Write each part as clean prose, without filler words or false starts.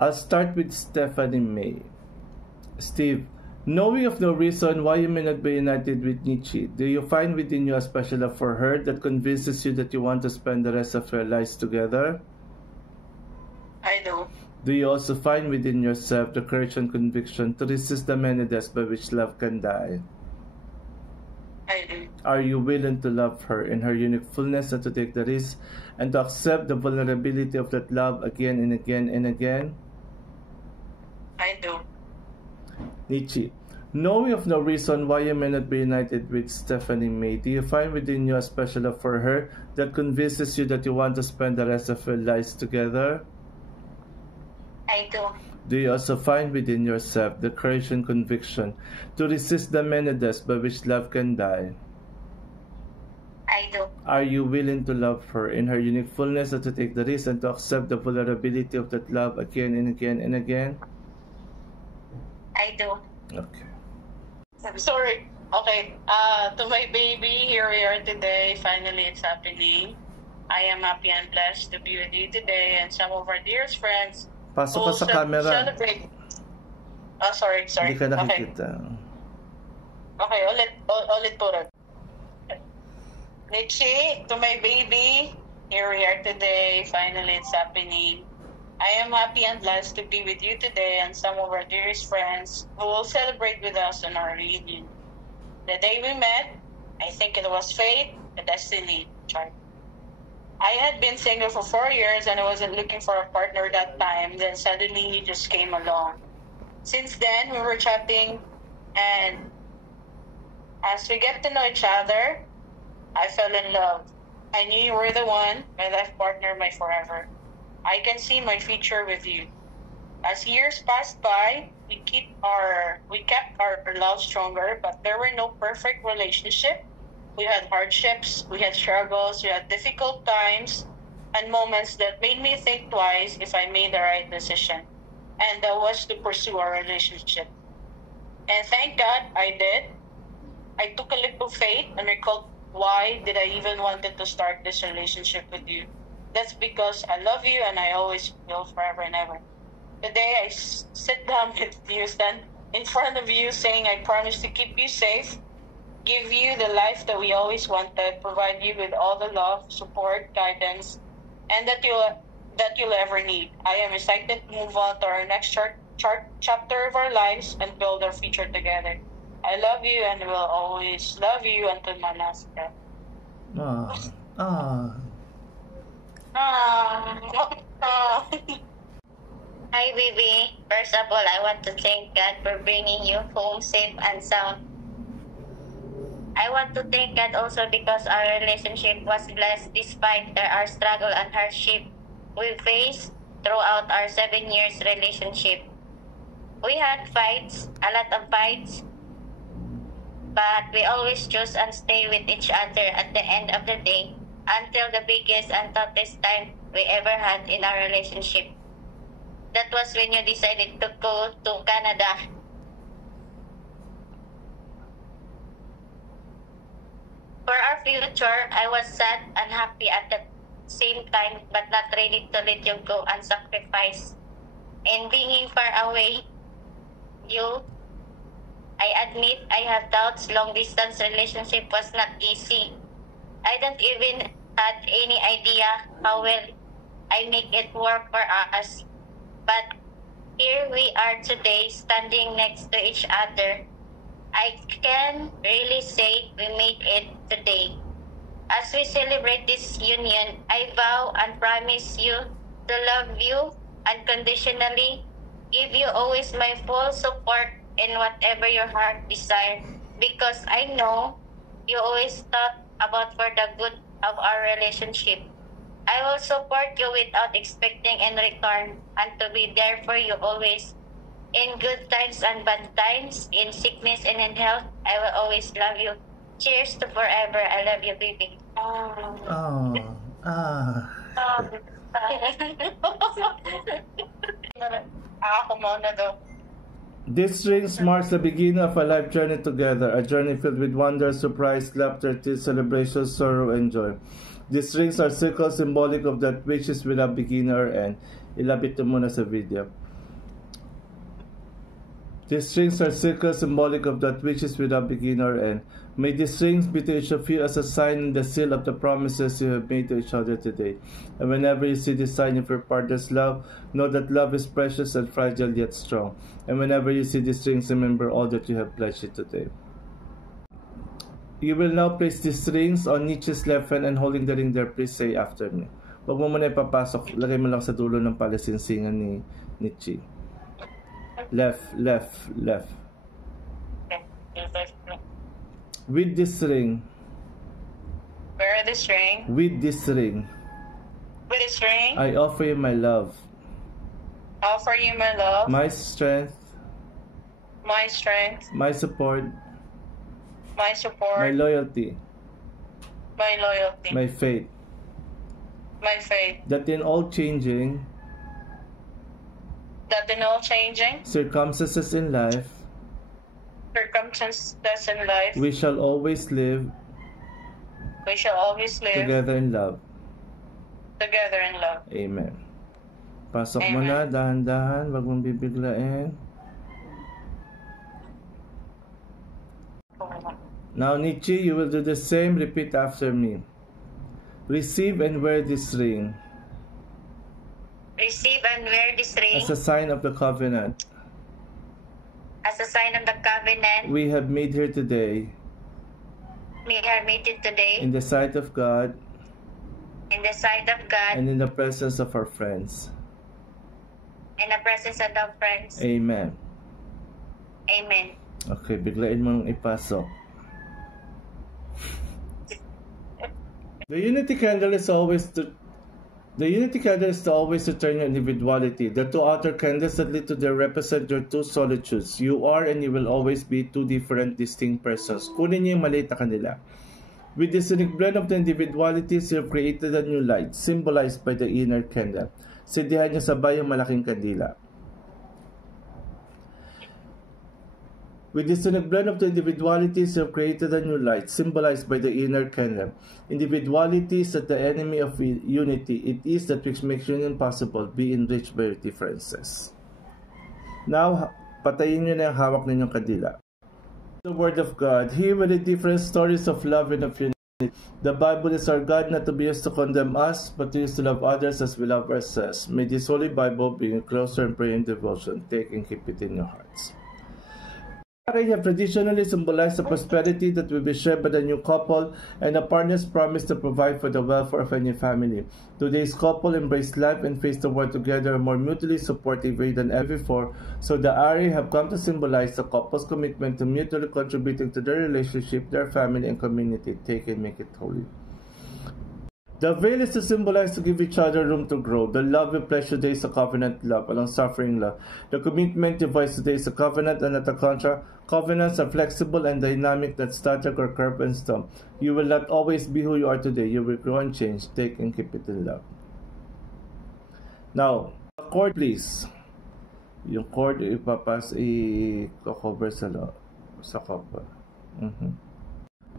I'll start with Stephanie May. Steve, knowing of the reason why you may not be united with Nietzsche, do you find within you a special love for her that convinces you that you want to spend the rest of your lives together? I do. Do you also find within yourself the courage and conviction to resist the many deaths by which love can die? I do. Are you willing to love her in her unique fullness and to take the risk and to accept the vulnerability of that love again and again and again? I do. Nietzsche, knowing of no reason why you may not be united with Stephanie May, do you find within you a special love for her that convinces you that you want to spend the rest of your lives together? I do. Do you also find within yourself the courage and conviction to resist the many deaths by which love can die? I do. Are you willing to love her in her unique fullness and to take the risk and to accept the vulnerability of that love again and again and again? I do. Okay. Sorry. Okay. To my baby, here we are today. Finally, it's happening. I am happy and blessed to be with you today and some of our dearest friends. Pasok ka sa camera. Celebrate. Oh, sorry. Hindi ka nakikita. Okay, ulit po rin. Nietzsche, to my baby, here we are today. Finally, it's happening. I am happy and blessed to be with you today and some of our dearest friends who will celebrate with us on our reunion. The day we met, I think it was fate, the destiny chart. I had been single for 4 years and I wasn't looking for a partner that time. Then suddenly you just came along. Since then, we were chatting, and as we get to know each other, I fell in love. I knew you were the one, my life partner, my forever. I can see my future with you. As years passed by, we kept our love stronger, but there were no perfect relationship. We had hardships, we had struggles, we had difficult times, and moments that made me think twice if I made the right decision. And that was to pursue our relationship. And thank God I did. I took a leap of faith and recalled why did I even wanted to start this relationship with you. That's because I love you and I always will forever and ever. Today I sit down with you, stand in front of you saying I promise to keep you safe, give you the life that we always wanted, provide you with all the love, support, guidance, and that you'll ever need. I am excited to move on to our next chapter of our lives and build our future together. I love you and will always love you until my last breath. Hi, baby. First of all, I want to thank God for bringing you home safe and sound. I want to thank God also because our relationship was blessed despite our struggle and hardship we faced throughout our 7 years relationship. We had fights, a lot of fights, but we always chose and stay with each other at the end of the day until the biggest and toughest time we ever had in our relationship. That was when you decided to go to Canada. For our future, I was sad and happy at the same time, but not ready to let you go and sacrifice. And being far away, I admit I have doubts. Long distance relationship was not easy. I don't even had any idea how well I make it work for us. But here we are today, standing next to each other. I can really say we made it today. As we celebrate this union, I vow and promise you to love you unconditionally, give you always my full support in whatever your heart desires, because I know you always thought about for the good of our relationship. I will support you without expecting in return and to be there for you always. In good times and bad times, in sickness and in health, I will always love you. Cheers to forever. I love you, baby. This rings marks the beginning of a life journey together, a journey filled with wonder, surprise, laughter, tears, celebration, sorrow, and joy. These rings are circles symbolic of that which is without beginning or end. Ilapit mo muna sa video. These rings are circles symbolic of that which is without beginning or end. May these rings be to each of you as a sign and the seal of the promises you have made to each other today. And whenever you see this sign of your partner's love, know that love is precious and fragile yet strong. And whenever you see these rings, remember all that you have pledged it today. You will now place these rings on Nietzsche's left hand and holding the ring there, please say after me. Huwag mo muna ipapasok, lagay mo lang sa dulo ng palasinsingan ni Nietzsche. Left, left, left. With this ring. Wear this ring. With this ring. With this ring. I offer you my love. Offer you my love. My strength. My strength. My support. My support. My loyalty. My loyalty. My faith. My faith. That in all changing. That in all changing Circumstances in life. circumstances in life, We shall always live. we shall always live Together in love. together in love. Amen. Pasok mo Amen. na, dahan-dahan, wag mong bibiglain. Now, Nietzsche, you will do the same. Repeat after me. Receive and wear this ring Receive and wear this ring as a sign of the covenant as a sign of the covenant we have made here today we have made it today in the sight of God in the sight of God, and in the presence of our friends. in the presence of our friends. Amen. Amen. Okay, biglain mo nang ipasok. The unity candle is always to turn your individuality. The two outer candles that lit to there represent your two solitudes. You are and you will always be two different, distinct persons. Kunin niyo yung maliit na kanila. With this unique blend of the individualities, you have created a new light, symbolized by the inner candle. Sindihan niyo sabay yung malaking kandila. With this unique blend of the individualities, you have created a new light, symbolized by the inner candle. Individuality is the enemy of unity. It is that which makes union possible, be enriched by your differences. Now, patayin nyo na yung hawak ninyong kandila. The Word of God, here with the different stories of love and of unity. The Bible is our God, not to be used to condemn us, but to use to love others as we love ourselves. May this Holy Bible bring you closer in prayer and devotion. Take and keep it in your hearts. Marriage have traditionally symbolized the prosperity that will be shared by the new couple and the partners promise to provide for the welfare of any family. Today's couple embrace life and face the world together more mutually supportive way than ever before, so the Ari have come to symbolize the couple's commitment to mutually contributing to their relationship, their family, and community. Take and make it holy. The veil is to symbolize to give each other room to grow. The love and pleasure today is a covenant love, a long-suffering love. The commitment device today is a covenant and not a contra. Covenants are flexible and dynamic, not static or curved and stump. You will not always be who you are today. You will grow and change. Take and keep it in love. Now, chord please. Yung chord i-cover sa cover.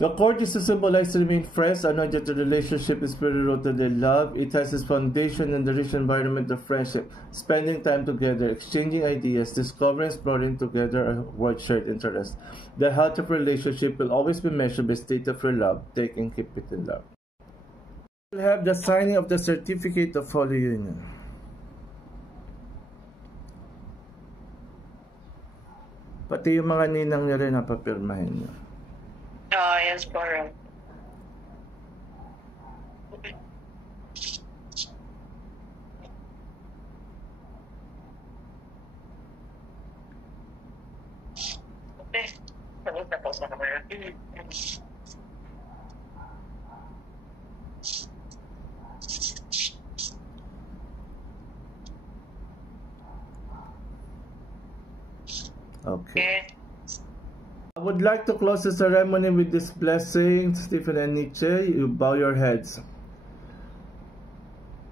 The cord is to symbolize to remain fresh, anointed the relationship is very rooted in love. It has its foundation in the rich environment of friendship, spending time together, exchanging ideas, discovering, exploring together a word shared interest. The health of relationship will always be measured by state of your love. Take and keep it in love. We'll have the signing of the certificate of Holy Union. Pati yung mga ninang nyo rin napapirmahin nyo. Oh, yes, correct. Okay. I would like to close the ceremony with this blessing. Stephen and Nietzsche, you bow your heads.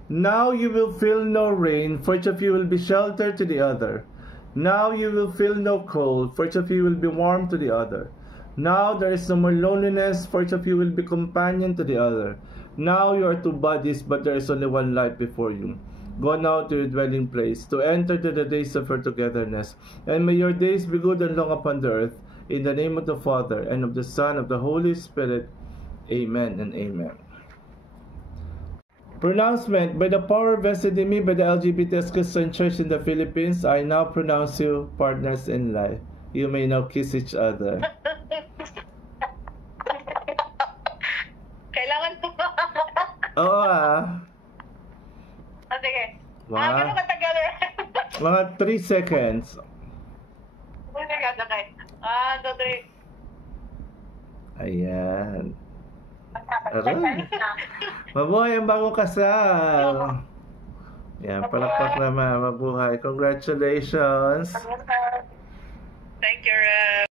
Now you will feel no rain, for each of you will be shelter to the other. Now you will feel no cold, for each of you will be warm to the other. Now there is no more loneliness, for each of you will be companion to the other. Now you are two bodies, but there is only one life before you. Go now to your dwelling place, to enter to the days of your togetherness. And may your days be good and long upon the earth. In the name of the Father, and of the Son, and of the Holy Spirit. Amen and amen. Pronouncement. By the power vested in me by the LGBTS Christian Church in the Philippines, I now pronounce you partners in life. You may now kiss each other. Kailangan mo ba? Oo ah. Sige. Mga- Gano'n katagal? Mga 3 seconds. Okay. 1, 2, 3. Ayan. Aray. Mabuhay ang bagong kasal. Yan, palakpak naman. Mabuhay. Congratulations. Thank you, Rev.